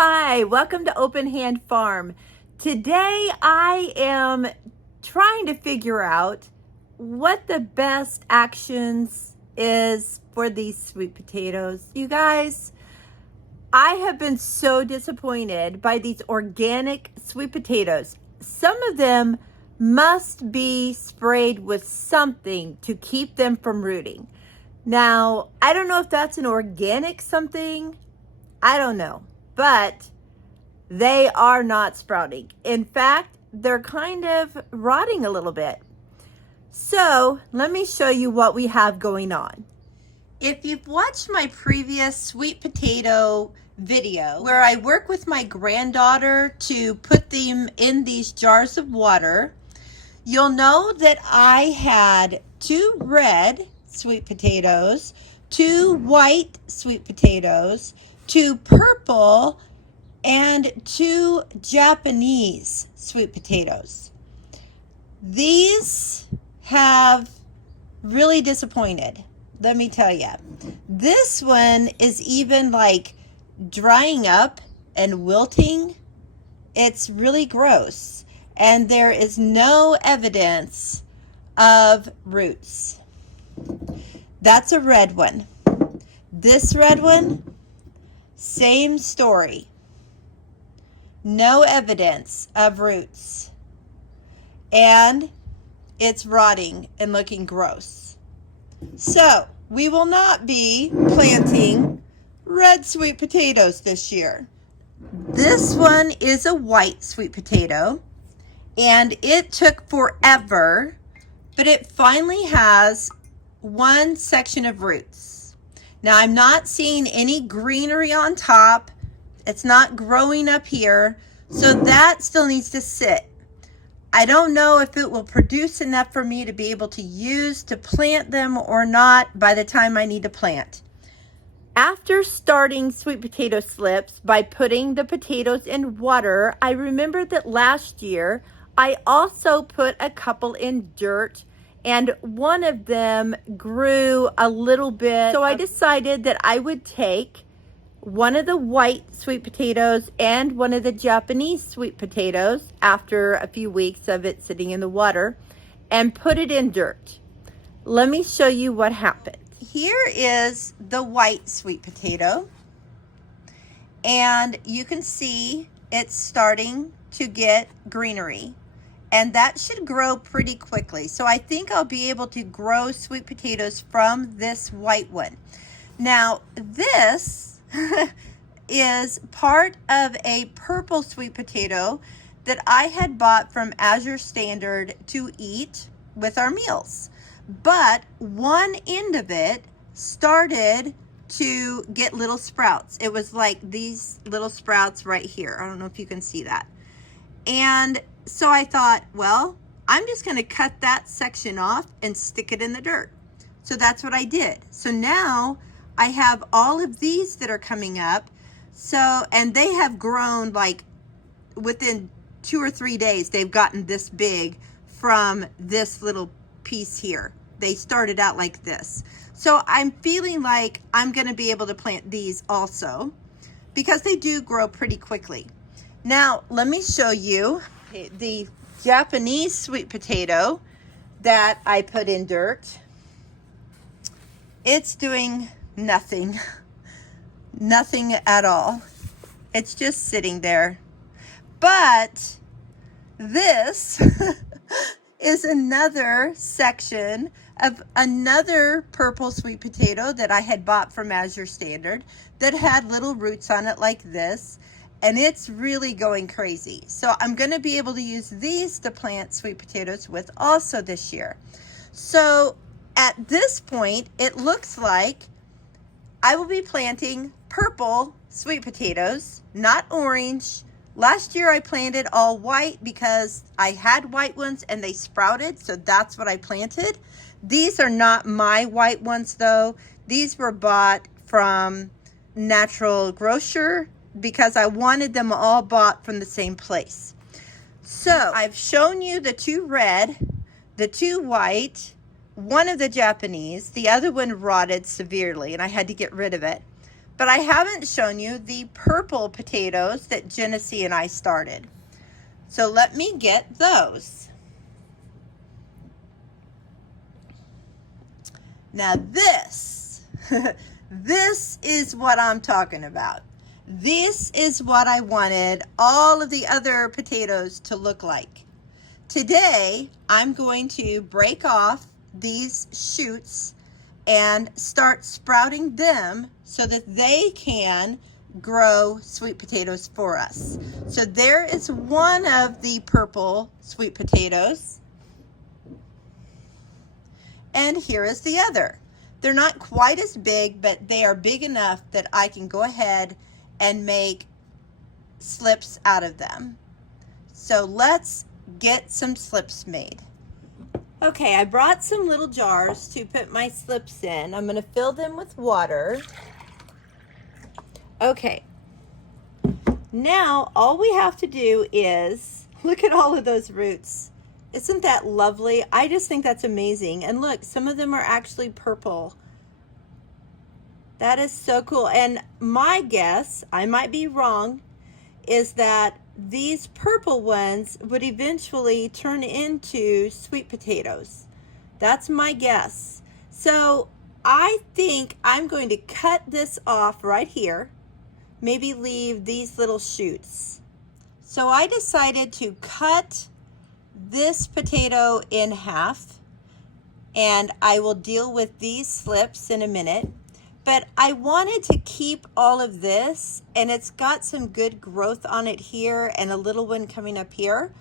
Hi, welcome to Open Hand Farm. Today I am trying to figure out what the best actions is for these sweet potatoes. You guys, I have been so disappointed by these organic sweet potatoes. Some of them must be sprayed with something to keep them from rooting. Now, I don't know if that's an organic something. I don't know. But they are not sprouting. In fact, they're kind of rotting a little bit. So let me show you what we have going on. If you've watched my previous sweet potato video where I work with my granddaughter to put them in these jars of water, you'll know that I had 2 red sweet potatoes, 2 white sweet potatoes, 2 purple, and 2 Japanese sweet potatoes. These have really disappointed, let me tell you. This one is even like drying up and wilting. It's really gross, and there is no evidence of roots. That's a red one. This red one, same story. No evidence of roots. And it's rotting and looking gross. So, we will not be planting red sweet potatoes this year. This one is a white sweet potato, and it took forever, but it finally has one section of roots. Now, I'm not seeing any greenery on top. It's not growing up here, so that still needs to sit. I don't know if it will produce enough for me to be able to use to plant them or not by the time I need to plant. After starting sweet potato slips by putting the potatoes in water, I remembered that last year I also put a couple in dirt, and one of them grew a little bit. So I decided that I would take one of the white sweet potatoes and one of the Japanese sweet potatoes after a few weeks of it sitting in the water and put it in dirt. Let me show you what happened. Here is the white sweet potato, and you can see it's starting to get greenery, and that should grow pretty quickly. So I think I'll be able to grow sweet potatoes from this white one. Now this is part of a purple sweet potato that I had bought from Azure Standard to eat with our meals. But one end of it started to get little sprouts. It was like these little sprouts right here. I don't know if you can see that. And so I thought, well, I'm just going to cut that section off and stick it in the dirt. So that's what I did. So now I have all of these that are coming up. So, and they have grown like within 2 or 3 days, they've gotten this big from this little piece here. They started out like this. So I'm feeling like I'm going to be able to plant these also because they do grow pretty quickly. Now, let me show you the Japanese sweet potato that I put in dirt. It's doing nothing. Nothing at all. It's just sitting there. But this is another section of another purple sweet potato that I had bought from Azure Standard that had little roots on it like this, and it's really going crazy. So I'm going to be able to use these to plant sweet potatoes with also this year. So at this point, it looks like I will be planting purple sweet potatoes, not orange. Last year I planted all white because I had white ones and they sprouted, so that's what I planted. These are not my white ones though. These were bought from Natural Grocer because I wanted them all bought from the same place. So I've shown you the 2 red, the 2 white, one of the Japanese. The other one rotted severely and I had to get rid of it. But I haven't shown you the purple potatoes that Genesee and I started. So let me get those. Now this, this is what I'm talking about. This is what I wanted all of the other potatoes to look like. Today, I'm going to break off these shoots and start sprouting them so that they can grow sweet potatoes for us. So there is one of the purple sweet potatoes. And here is the other. They're not quite as big, but they are big enough that I can go ahead and make slips out of them. So let's get some slips made. Okay, I brought some little jars to put my slips in. I'm going to fill them with water. Okay, now all we have to do is, look at all of those roots. Isn't that lovely? I just think that's amazing. And look, some of them are actually purple. That is so cool. And my guess, I might be wrong, is that these purple ones would eventually turn into sweet potatoes. That's my guess. So I think I'm going to cut this off right here. Maybe leave these little shoots. So I decided to cut this potato in half, and I will deal with these slips in a minute. But I wanted to keep all of this, and it's got some good growth on it here and a little one coming up here.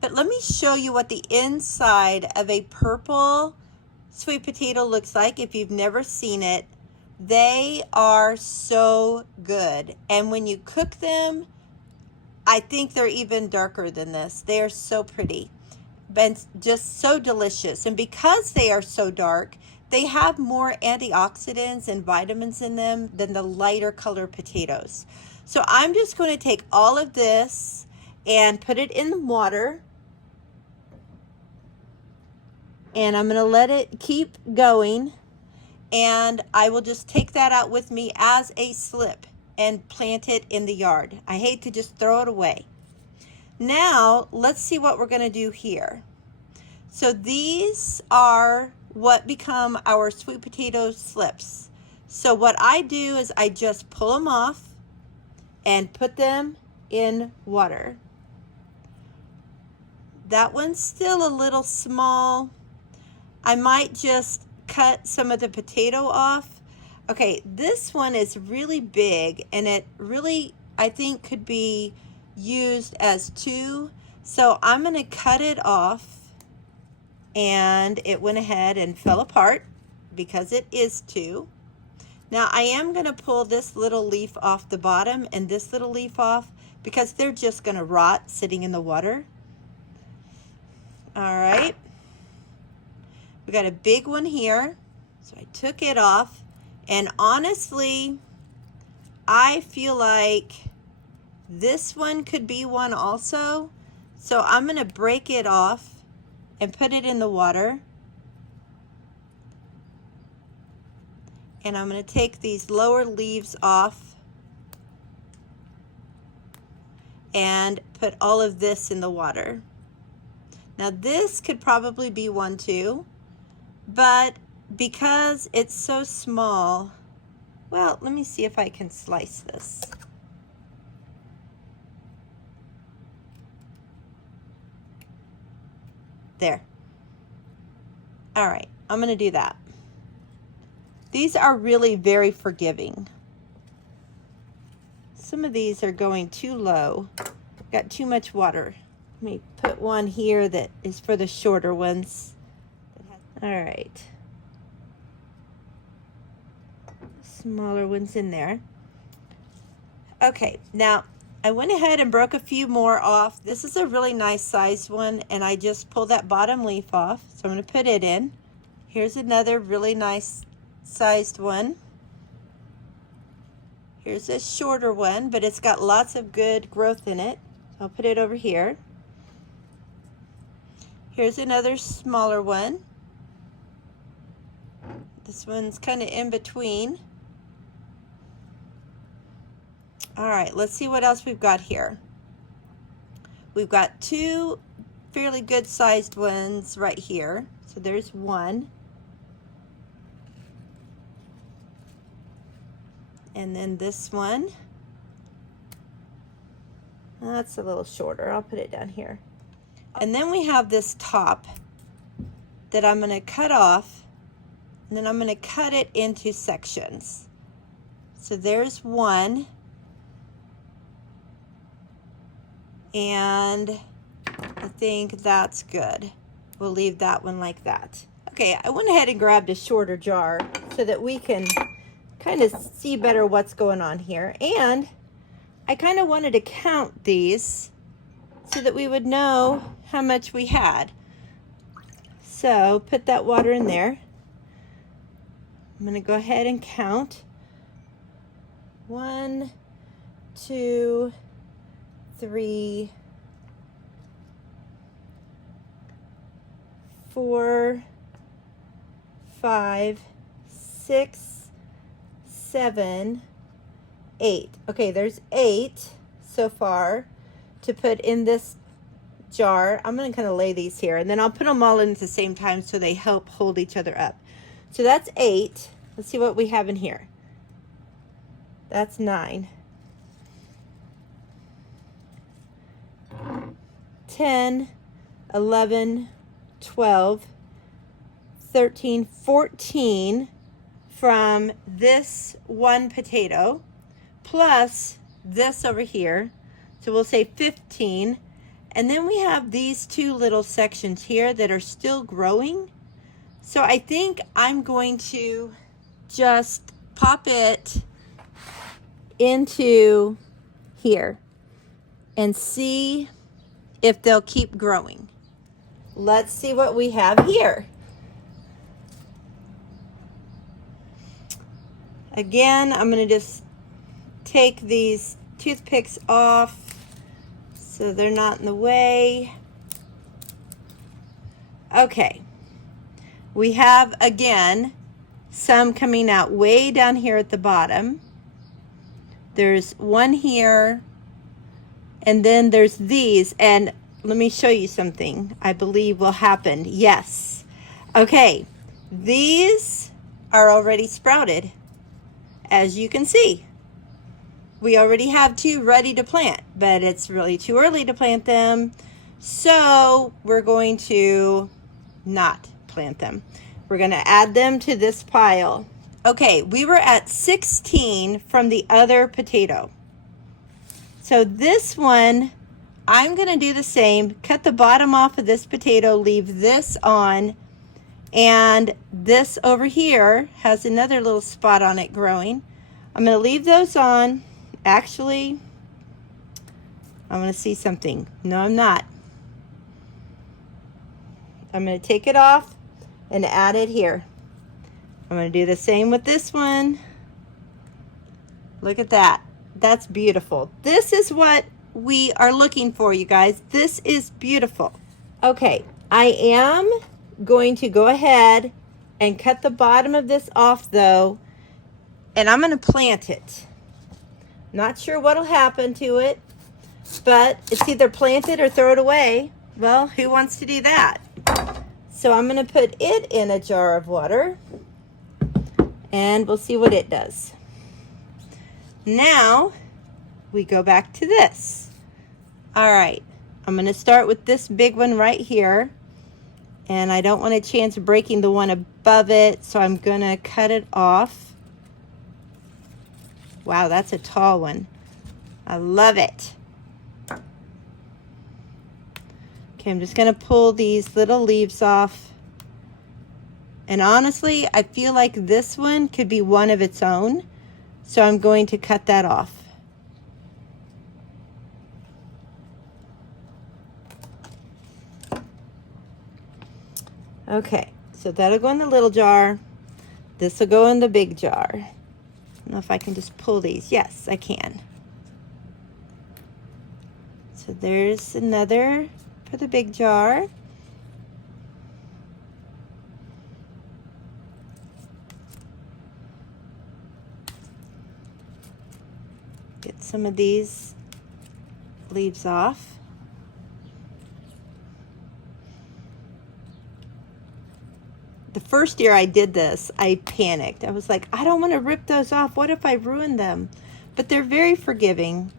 But let me show you what the inside of a purple sweet potato looks like if you've never seen it. They are so good. And when you cook them, I think they're even darker than this. They are so pretty and just so delicious. And because they are so dark, they have more antioxidants and vitamins in them than the lighter colored potatoes. So I'm just going to take all of this and put it in the water. And I'm going to let it keep going. And I will just take that out with me as a slip and plant it in the yard. I hate to just throw it away. Now, let's see what we're going to do here. So these are what become our sweet potato slips. So what I do is I just pull them off and put them in water. That one's still a little small. I might just cut some of the potato off. Okay, this one is really big, and it really, I think, could be used as two. So I'm going to cut it off. And it went ahead and fell apart because it is two. Now I am going to pull this little leaf off the bottom and this little leaf off because they're just going to rot sitting in the water. All right. We got a big one here. So I took it off, and honestly, I feel like this one could be one also. So I'm going to break it off and put it in the water. And I'm going to take these lower leaves off and put all of this in the water. Now this could probably be one too, but because it's so small, well, let me see if I can slice this. There. All right, I'm going to do that. These are really very forgiving. Some of these are going too low. Got too much water. Let me put one here that is for the shorter ones. All right. Smaller ones in there. Okay, now I went ahead and broke a few more off. This is a really nice sized one, and I just pulled that bottom leaf off. So I'm going to put it in. Here's another really nice sized one. Here's a shorter one, but it's got lots of good growth in it. I'll put it over here. Here's another smaller one. This one's kind of in between. All right, let's see what else we've got here. We've got two fairly good sized ones right here. So there's one. And then this one. That's a little shorter. I'll put it down here. And then we have this top that I'm going to cut off, and then I'm going to cut it into sections. So there's one, and I think that's good. We'll leave that one like that. Okay, I went ahead and grabbed a shorter jar so that we can kind of see better what's going on here. And I kind of wanted to count these so that we would know how much we had. So put that water in there. I'm going to go ahead and count. 1, 2, 3, 4, 5, 6, 7, 8. Okay, there's 8 so far to put in this jar. I'm going to kind of lay these here, and then I'll put them all in at the same time so they help hold each other up. So that's 8. Let's see what we have in here. That's 9. 10, 11, 12, 13, 14 from this one potato, plus this over here. So we'll say 15. And then we have these two little sections here that are still growing. So I think I'm going to just pop it into here and see if they'll keep growing. Let's see what we have here. Again, I'm going to just take these toothpicks off so they're not in the way. Okay. We have, again, some coming out way down here at the bottom. There's one here, and then there's these, and let me show you something I believe will happen. Yes. Okay, these are already sprouted, as you can see. We already have 2 ready to plant, but it's really too early to plant them, so we're going to not plant them. We're going to add them to this pile. Okay, we were at 16 from the other potato. So this one, I'm going to do the same. Cut the bottom off of this potato, leave this on, and this over here has another little spot on it growing. I'm going to leave those on. Actually, I'm going to see something. No, I'm not. I'm going to take it off and add it here. I'm going to do the same with this one. Look at that. That's beautiful. This is what we are looking for, you guys. This is beautiful. Okay, I am going to go ahead and cut the bottom of this off though, and I'm going to plant it. Not sure what'll happen to it, but it's either plant it or throw it away. Well, who wants to do that? So I'm going to put it in a jar of water, and we'll see what it does. Now, we go back to this. All right, I'm going to start with this big one right here, and I don't want a chance of breaking the one above it, so I'm going to cut it off. Wow, that's a tall one. I love it. Okay, I'm just going to pull these little leaves off. And honestly, I feel like this one could be one of its own. So I'm going to cut that off. Okay, so that'll go in the little jar. This will go in the big jar. I don't know if I can just pull these. Yes, I can. So there's another for the big jar. Get some of these leaves off. The first year I did this, I panicked. I was like, I don't want to rip those off. What if I ruin them? But they're very forgiving.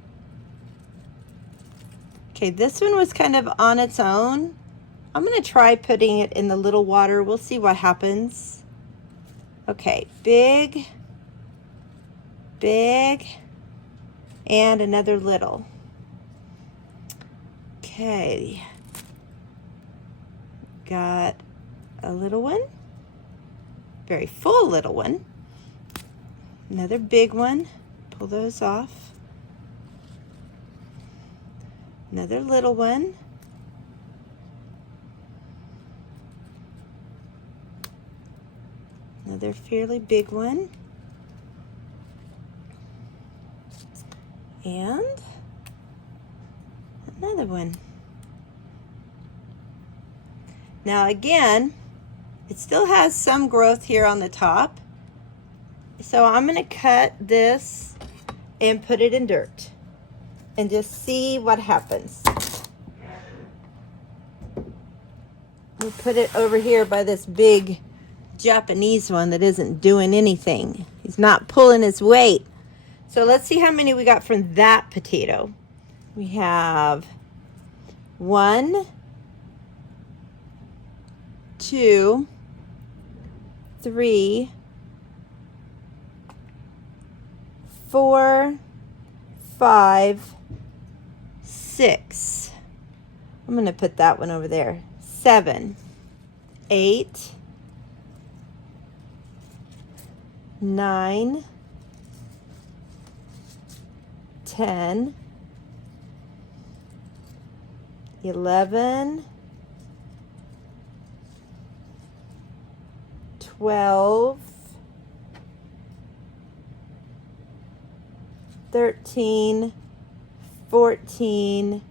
Okay, this one was kind of on its own. I'm going to try putting it in the little water. We'll see what happens. Okay, big, big, and another little. Okay, got a little one, very full little one, another big one, pull those off, another little one, another fairly big one, and another one. Now again, it still has some growth here on the top, so I'm going to cut this and put it in dirt and just see what happens. We'll put it over here by this big Japanese one that isn't doing anything. He's not pulling his weight. So let's see how many we got from that potato. We have 1, 2, 3, 4, 5, 6. I'm going to put that one over there. 7, 8, 9, 10, 11, 12, 13, 14,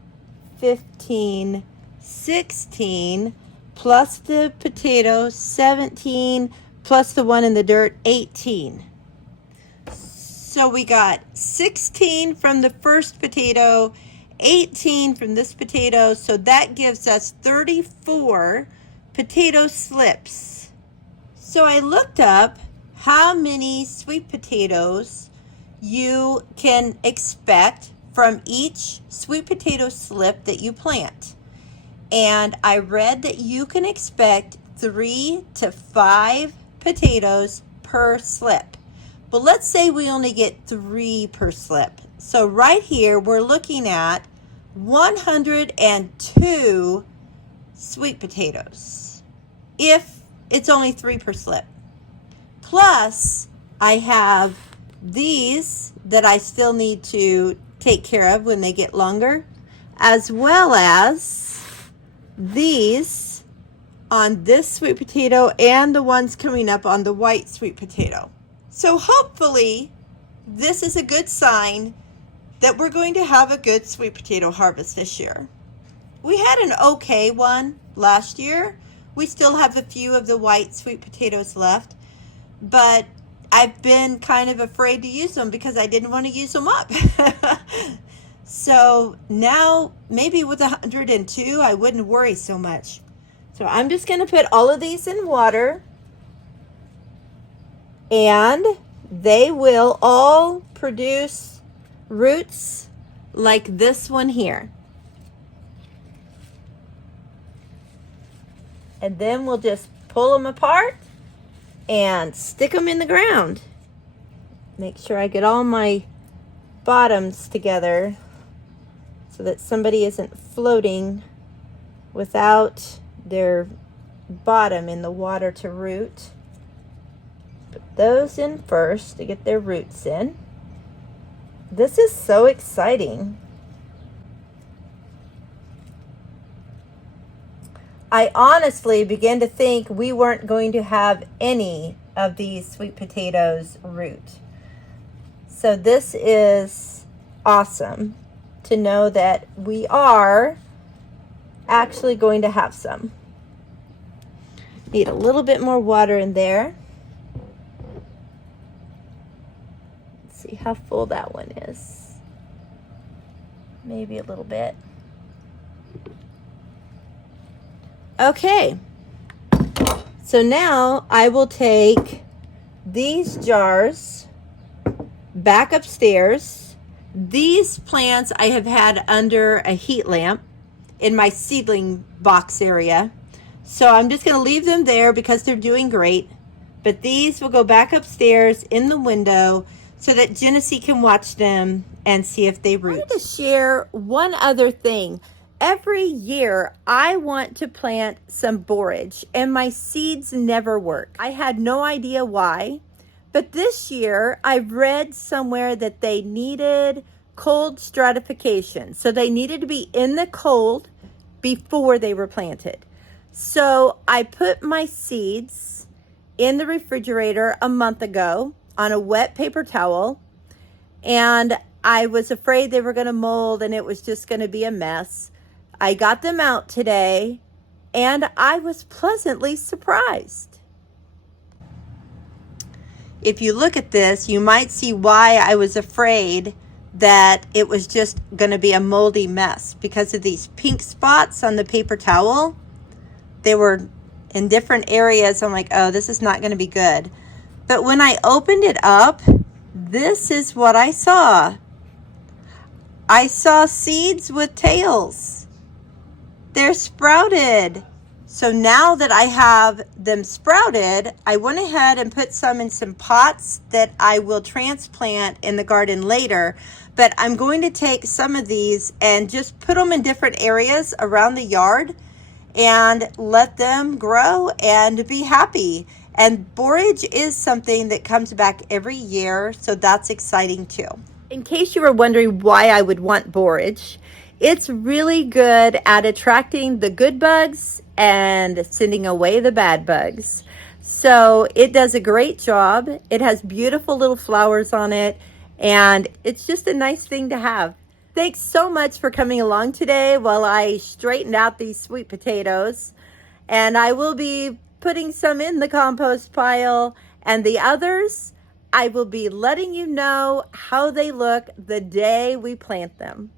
15, 16, plus the potato, 17, plus the one in the dirt, 18. So we got 16 from the first potato, 18 from this potato, so that gives us 34 potato slips. So I looked up how many sweet potatoes you can expect from each sweet potato slip that you plant. And I read that you can expect 3 to 5 potatoes per slip. But let's say we only get 3 per slip. So right here, we're looking at 102 sweet potatoes if it's only 3 per slip. Plus, I have these that I still need to take care of when they get longer, as well as these on this sweet potato and the ones coming up on the white sweet potato. So hopefully this is a good sign that we're going to have a good sweet potato harvest this year. We had an okay one last year. We still have a few of the white sweet potatoes left, but I've been kind of afraid to use them because I didn't want to use them up. So now maybe with 102, I wouldn't worry so much. So I'm just going to put all of these in water, and they will all produce roots like this one here. And then we'll just pull them apart and stick them in the ground. Make sure I get all my bottoms together so that somebody isn't floating without their bottom in the water to root. Put those in first to get their roots in. This is so exciting. I honestly began to think we weren't going to have any of these sweet potatoes root. So this is awesome to know that we are actually going to have some. Need a little bit more water in there. Let's see how full that one is. maybe a little bit. Okay, so now I will take these jars back upstairs. These plants I have had under a heat lamp in my seedling box area. So I'm just going to leave them there because they're doing great. But these will go back upstairs in the window so that Genesee can watch them and see if they root. I wanted to share one other thing. Every year I want to plant some borage and my seeds never work. I had no idea why, but this year I read somewhere that they needed cold stratification. So they needed to be in the cold before they were planted. So I put my seeds in the refrigerator a month ago on a wet paper towel, and I was afraid they were going to mold and it was just going to be a mess. I got them out today and I was pleasantly surprised. If you look at this, you might see why I was afraid that it was just going to be a moldy mess because of these pink spots on the paper towel. They were in different areas. I'm like, oh, this is not going to be good. But when I opened it up, this is what I saw. I saw seeds with tails. They're sprouted. So now that I have them sprouted, I went ahead and put some in some pots that I will transplant in the garden later. But I'm going to take some of these and just put them in different areas around the yard and let them grow and be happy. And borage is something that comes back every year, so that's exciting too. In case you were wondering why I would want borage, it's really good at attracting the good bugs and sending away the bad bugs. So it does a great job. It has beautiful little flowers on it, and it's just a nice thing to have. Thanks so much for coming along today while I straightened out these sweet potatoes. And I will be putting some in the compost pile, and the others, I will be letting you know how they look the day we plant them.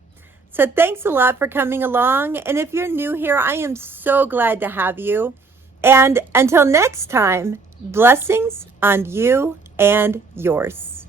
So thanks a lot for coming along. And if you're new here, I am so glad to have you. And until next time, blessings on you and yours.